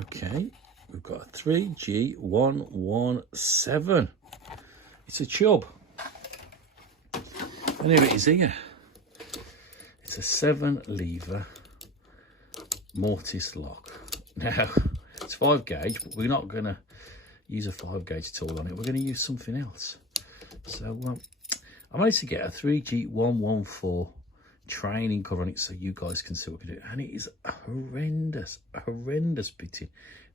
Okay, we've got a 3G117. It's a chub. And here it is here. It's a 7-lever mortise lock. Now, it's 5 gauge, but we're not going to use a 5 gauge tool on it. We're going to use something else. So I managed to get a 3G114 training cover on it so you guys can see what we can do. And it is a horrendous bitting.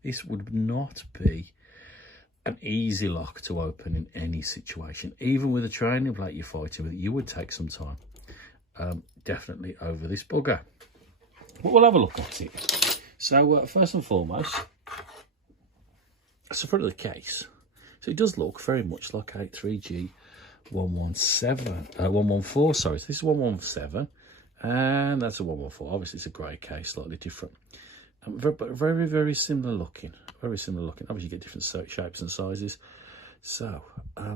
This would not be an easy lock to open in any situation. Even with a training plate you're fighting with, you would take some time. Definitely over this bugger. But we'll have a look at it. So first and foremost, that's the front of the case. So it does look very much like a 114, sorry. So this is 117, and that's a 114. Obviously, it's a grey case, slightly different. But very similar looking. Very similar looking. Obviously, you get different shapes and sizes. So,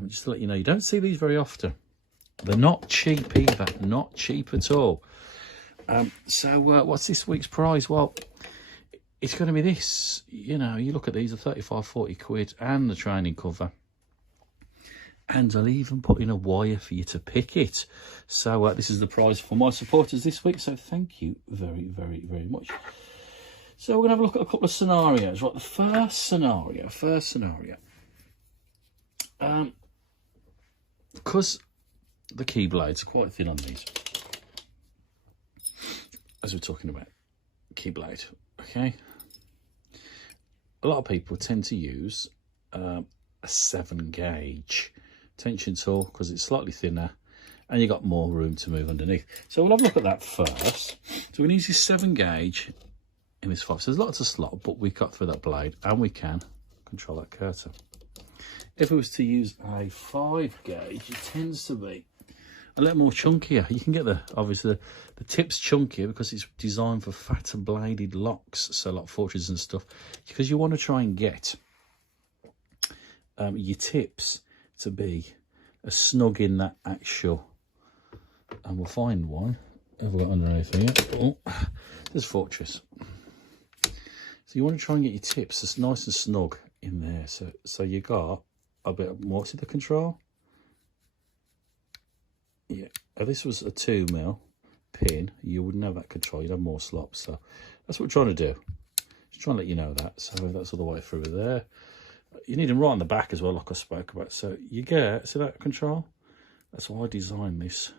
just to let you know, you don't see these very often. They're not cheap either. Not cheap at all. So, what's this week's prize? Well, it's going to be this. You know, you look at these, are 35, 40 quid, and the training cover. And I'll even put in a wire for you to pick it. So this is the prize for my supporters this week. So thank you very much. So we're going to have a look at a couple of scenarios. Right, the first scenario. Because the key blades are quite thin on these, as we're talking about key blade, okay? A lot of people tend to use a 7 gauge tension tool because it's slightly thinner and you got more room to move underneath. So we'll have a look at that first. So we're going to use this 7 gauge in this 5. So there's lots of slot, but we cut through that blade and we can control that curtain. If it was to use a 5 gauge, it tends to be a little more chunkier. You can get obviously the tip's chunkier because it's designed for fatter bladed locks, so like fortresses and stuff, because you want to try and get your tips to be as snug in that actual, and we'll find one. Have we got underneath here? Oh, there's fortress. So you want to try and get your tips as nice and snug in there. So you got a bit more to the control. Yeah, if this was a 2mm pin, you wouldn't have that control. You'd have more slops. So that's what we're trying to do. Just trying to let you know that. So that's all the way through there. You need them right on the back as well, like I spoke about. So you get, see that control? That's why I designed this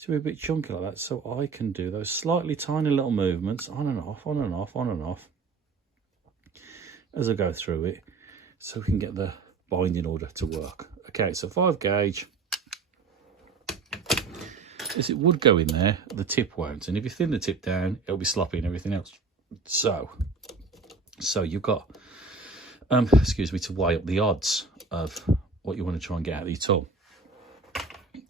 to be a bit chunky like that, so I can do those slightly tiny little movements on and off, on and off, on and off, as I go through it, so we can get the binding order to work. Okay, so 5 gauge. Yes, it would go in there, the tip won't. And if you thin the tip down, it'll be sloppy and everything else. So you've got, excuse me, to weigh up the odds of what you want to try and get out of your tool.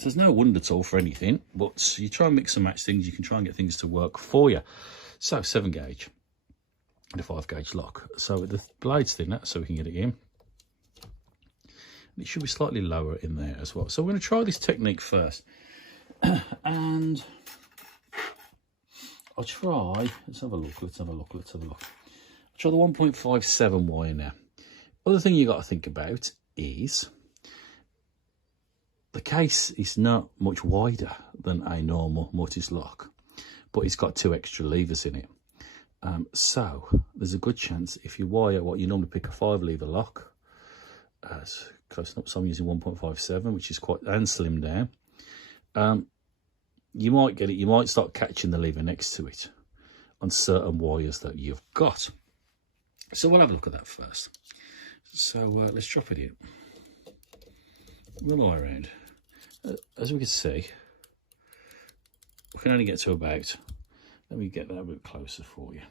There's no wonder tool for anything, but you try and mix and match things, you can try and get things to work for you. So 7 gauge and a 5 gauge lock. So the blade's thinner, so we can get it in. And it should be slightly lower in there as well. So we're going to try this technique first. And I'll try, let's have a look. I'll try the 1.57 wire now. Other thing you got to think about is the case is not much wider than a normal mortise lock, but it's got 2 extra levers in it. So there's a good chance if you wire what you normally pick a 5-lever lock, it's close enough. So I'm using 1.57, which is quite, and slim down. You might get it, you might start catching the lever next to it on certain wires that you've got. So we'll have a look at that first. So let's drop it in. We'll lie around. As we can see, we can only get to about, let me get that a bit closer for you.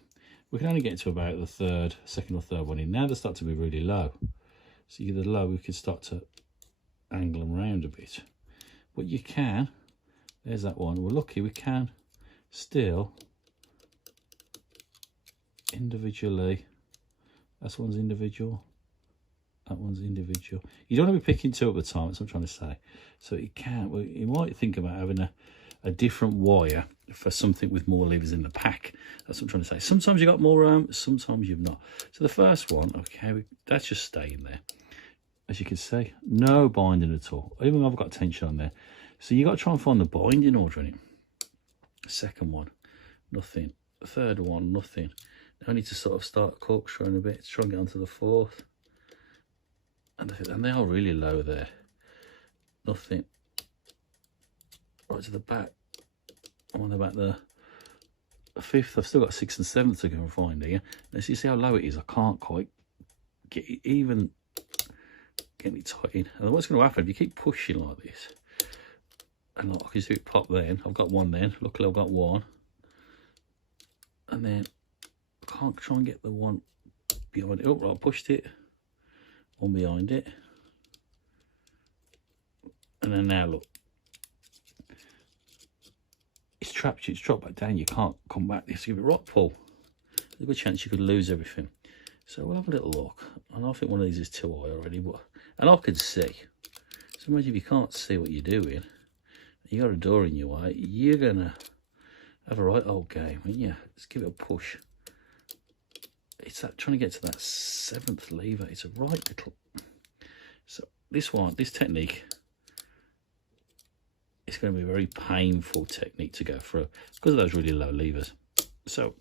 We can only get to about the second or third one in. Now they start to be really low. So you get the low, we can start to angle them around a bit. But you can, there's that one. We're lucky we can still individually, that one's individual, that one's individual. You don't want to be picking 2 at a time, that's what I'm trying to say. So you can, well, you might think about having a different wire for something with more levers in the pack. That's what I'm trying to say. Sometimes you've got more sometimes you've not. So the first one, okay, that's just staying there. As you can see, no binding at all. Even though I've got tension on there. So you got to try and find the binding order in it. Second one, nothing. Third one, nothing. Now I need to sort of start corkscrewing a bit to try and get onto the fourth. And they are really low there. Nothing. Right to the back. I'm on about the fifth. I've still got sixth and seventh to go and find here. Now, so you see how low it is. I can't quite get it even getting it tight in. And what's going to happen if you keep pushing like this? And look, I can see it pop then. I've got one then. Luckily, I've got one. And then I can't try and get the one behind it. Oh, right, I pushed it. One behind it. And then now look. It's trapped you, it's dropped back down, you can't come back. You have to give it a rock pull. There's a good chance you could lose everything. So we'll have a little look. And I think one of these is too high already, but and I can see. So imagine if you can't see what you're doing, you got a door in your way, you're gonna have a right old game, wouldn't you? Let's give it a push. It's that trying to get to that seventh lever. It's a right little. So this one, this technique, it's going to be a very painful technique to go through because of those really low levers. So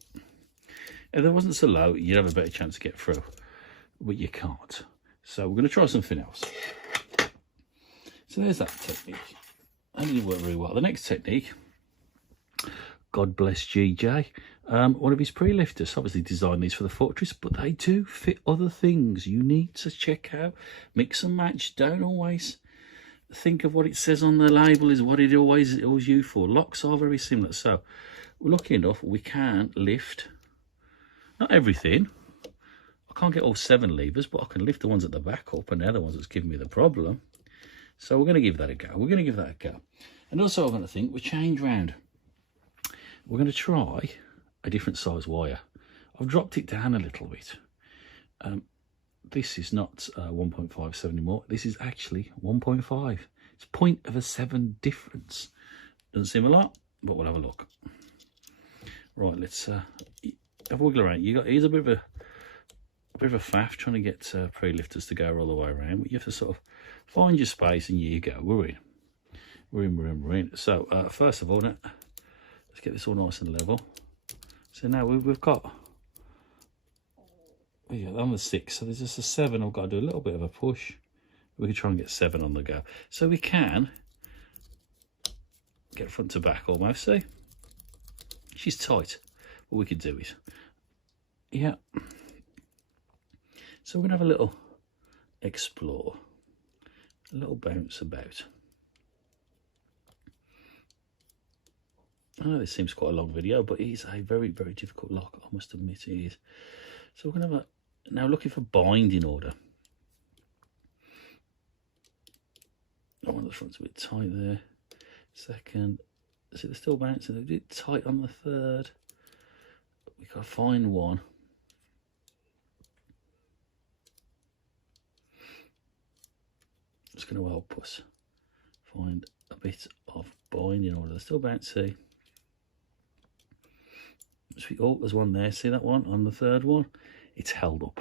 if it wasn't so low, you'd have a better chance to get through, but you can't. So we're going to try something else. So there's that technique. That didn't work very well. The next technique, God bless GJ, one of his pre-lifters obviously designed these for the Fortress, but they do fit other things. You need to check out, mix and match. Don't always think of what it says on the label is what it always used for. Locks are very similar. So we're lucky enough we can lift, not everything. I can't get all 7 levers, but I can lift the ones at the back up, and they're the ones that's giving me the problem. So we're going to give that a go. We're going to give that a go. And also I'm going to think we change round. We're going to try a different size wire. I've dropped it down a little bit. This is not 1.57 anymore. This is actually 1.5. It's 0.7 difference. Doesn't seem a lot, but we'll have a look. Right, let's have a wiggle around. Here's a bit of a faff trying to get pre-lifters to go all the way around. But you have to sort of find your space, and here you go. We're in. So first of all, let's get this all nice and level. So now we've got. Yeah, I'm the 6, so there's just a 7. I've got to do a little bit of a push. We can try and get 7 on the go. So we can get front to back almost, see? She's tight. What we could do is, yeah. So we're going to have a little explore, a little bounce about. I know this seems quite a long video, but it is a very, very difficult lock, I must admit it is. So we're going to have now looking for binding order. I want the front's a bit tight there. Second, see they're still bouncing. They're a bit tight on the third. We got to find one. It's going to help us find a bit of binding order. They're still bouncy. Oh, there's one there. See that one on the third one? It's held up.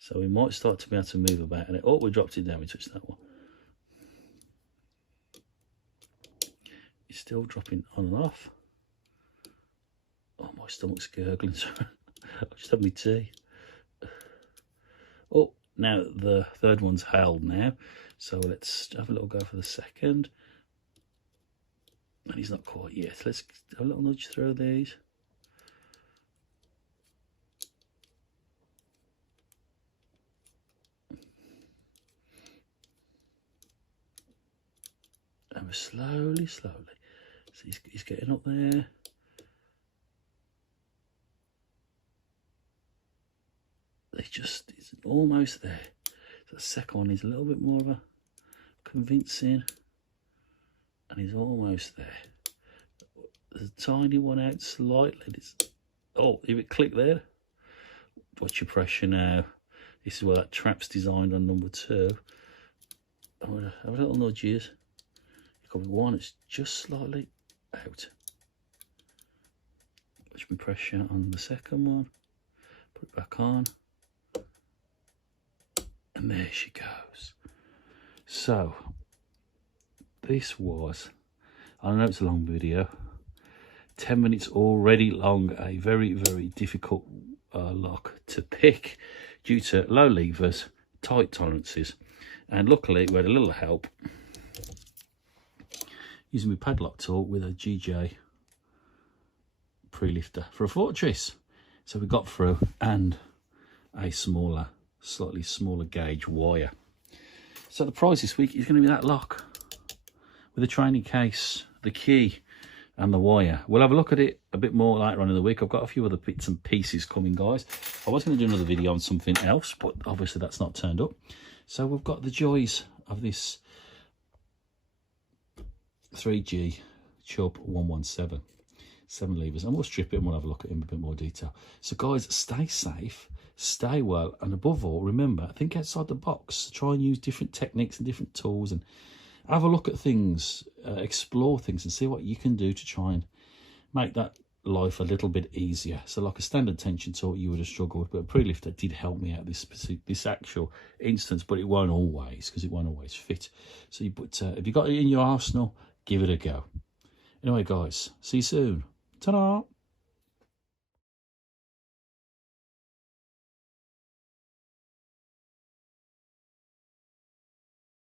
So we might start to be able to move about in it. Oh, we dropped it down. We touched that one. It's still dropping on and off. Oh, my stomach's gurgling. Sorry. I just had my tea. Oh, now the third one's held now. So let's have a little go for the second. And he's not quite yet. Let's have a little nudge through these. And we're slowly. So he's getting up there. It's almost there. So the second one is a little bit more of a convincing. And he's almost there. There's a tiny one out slightly. Oh, if it clicked there. Watch your pressure now. This is where that trap's designed on number 2. I'm going to have a little nudges. One, it's just slightly out. Watch me pressure on the second one. Put it back on. And there she goes. So, this was, I know it's a long video, 10 minutes already long, a very, very difficult lock to pick due to low levers, tight tolerances, and luckily we had a little help using my padlock tool with a GJ pre-lifter for a fortress. So we got through, and a smaller, slightly smaller gauge wire. So the prize this week is going to be that lock with the training case, the key and the wire. We'll have a look at it a bit more later on in the week. I've got a few other bits and pieces coming, guys. I was going to do another video on something else, but obviously that's not turned up. So we've got the joys of this 3G Chubb 117, 7 levers, and we'll strip it and we'll have a look at it in a bit more detail. So guys, stay safe, stay well, and above all, remember, think outside the box. Try and use different techniques and different tools, and have a look at things, explore things, and see what you can do to try and make that life a little bit easier. So like a standard tension tool, you would have struggled, but a pre-lifter did help me out this actual instance, but it won't always, because it won't always fit. So if you got it in your arsenal, give it a go. Anyway, guys, see you soon. Ta-da!